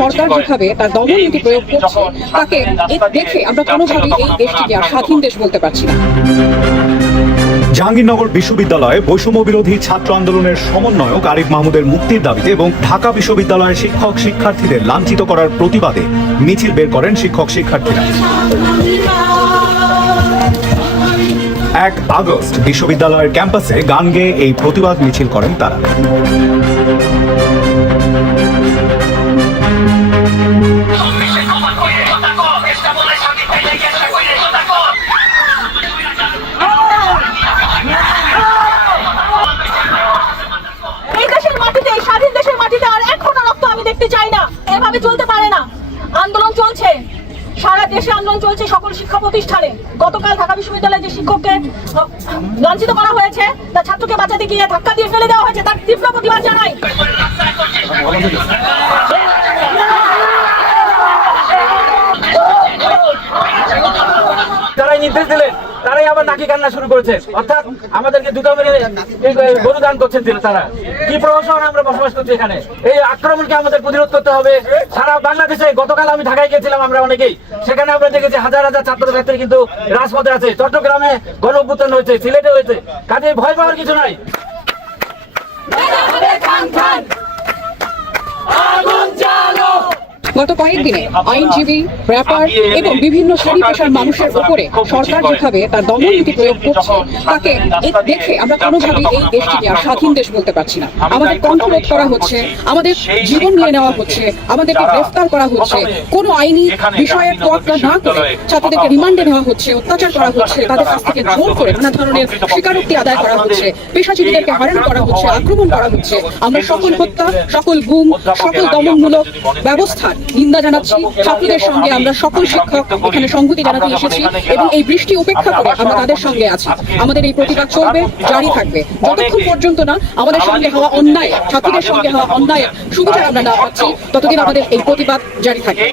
সরকার যেভাবে তার দমন নীতি প্রয়োগ করছে তাকে দেখে আমরা কোনোভাবেই এই দেশটিকে আর স্বাধীন দেশ বলতে পারছি না। জাহাঙ্গীরনগর বিশ্ববিদ্যালয়ে বৈষম্য বিরোধী ছাত্র আন্দোলনের সমন্বয়ক আরিফ মাহমুদের মুক্তির দাবিতে এবং ঢাকা বিশ্ববিদ্যালয়ের শিক্ষক শিক্ষার্থীদের লাঞ্ছিত করার প্রতিবাদে মিছিল বের করেন শিক্ষক শিক্ষার্থীরা। 1 আগস্ট বিশ্ববিদ্যালয়ের ক্যাম্পাসে গান গেয়ে এই প্রতিবাদ মিছিল করেন তারা। এভাবে চলতে পারে না। আন্দোলন চলছে, সারা দেশে আন্দোলন চলছে, সকল শিক্ষা প্রতিষ্ঠানে। গতকাল ঢাকা বিশ্ববিদ্যালয়ে যে শিক্ষককে লাঞ্ছিত করা হয়েছে, তার ছাত্রকে বাঁচাতে গিয়ে ধাক্কা দিয়ে ফেলে দেওয়া হয়েছে, তার তীব্র প্রতিবাদ জানাই। যারাই নির্দেশ দিলেন তারাই আবার নাকি কান্না শুরু করেছে, অর্থাৎ আমাদেরকে দুটো গরু দান করছেন তারা। কি প্রহসন আমরা বসবাস করছি এখানে। এই আক্রমণকে আমাদের প্রতিরোধ করতে হবে। সারা বাংলাদেশে গতকাল আমি ঢাকায় গিয়েছিলাম, আমরা অনেকেই সেখানে আমরা দেখেছি হাজার হাজার ছাত্রছাত্রী কিন্তু রাজপথে আছে। চট্টগ্রামে গণ অভ্যুত্থান হয়েছে, সিলেটে হয়েছে, কাজে ভয় পাওয়ার কিছু নাই। গত কয়েকদিনে আইনজীবী, র্যাপার এবং বিভিন্ন শ্রেণী পেশার মানুষের উপরে সরকার যেভাবে তার দমন নীতি প্রয়োগ করছে তাকে দেখে আমরা কোনোভাবেই এই দেশটিকে আর স্বাধীন দেশ বলতে পারছি না। আমাদের কণ্ঠরোধ করা হচ্ছে, আমাদের জীবন নিয়ে নেওয়া হচ্ছে, আমাদেরকে গ্রেফতার করা হচ্ছে, কোনো আইনি বিষয়ের তোয়াক্কা না করে ছাত্রদেরকে রিমান্ডে নেওয়া হচ্ছে, অত্যাচার করা হচ্ছে, তাদের কাছ থেকে জোর করে নানা ধরনের স্বীকারোক্তি আদায় করা হচ্ছে, পেশাজীবীদেরকে হয়রান করা হচ্ছে, আক্রমণ করা হচ্ছে। আমরা সকল হত্যা, সকল গুম, সকল দমনমূলক ব্যবস্থার নিন্দা জানাচ্ছি। ছাত্রদের সঙ্গে আমরা সকল শিক্ষক এখানে সংহতি জানাতে এসেছি এবং এই বৃষ্টি উপেক্ষা করে আমরা তাদের সঙ্গে আছি। আমাদের এই প্রতিবাদ চলবে, জারি থাকবে যতক্ষণ পর্যন্ত না আমাদের সঙ্গে হওয়া অন্যায়, ছাত্রদের সঙ্গে হওয়া অন্যায়ের সুবিধা আমরা না পাচ্ছি, ততদিন আমাদের এই প্রতিবাদ জারি থাকবে।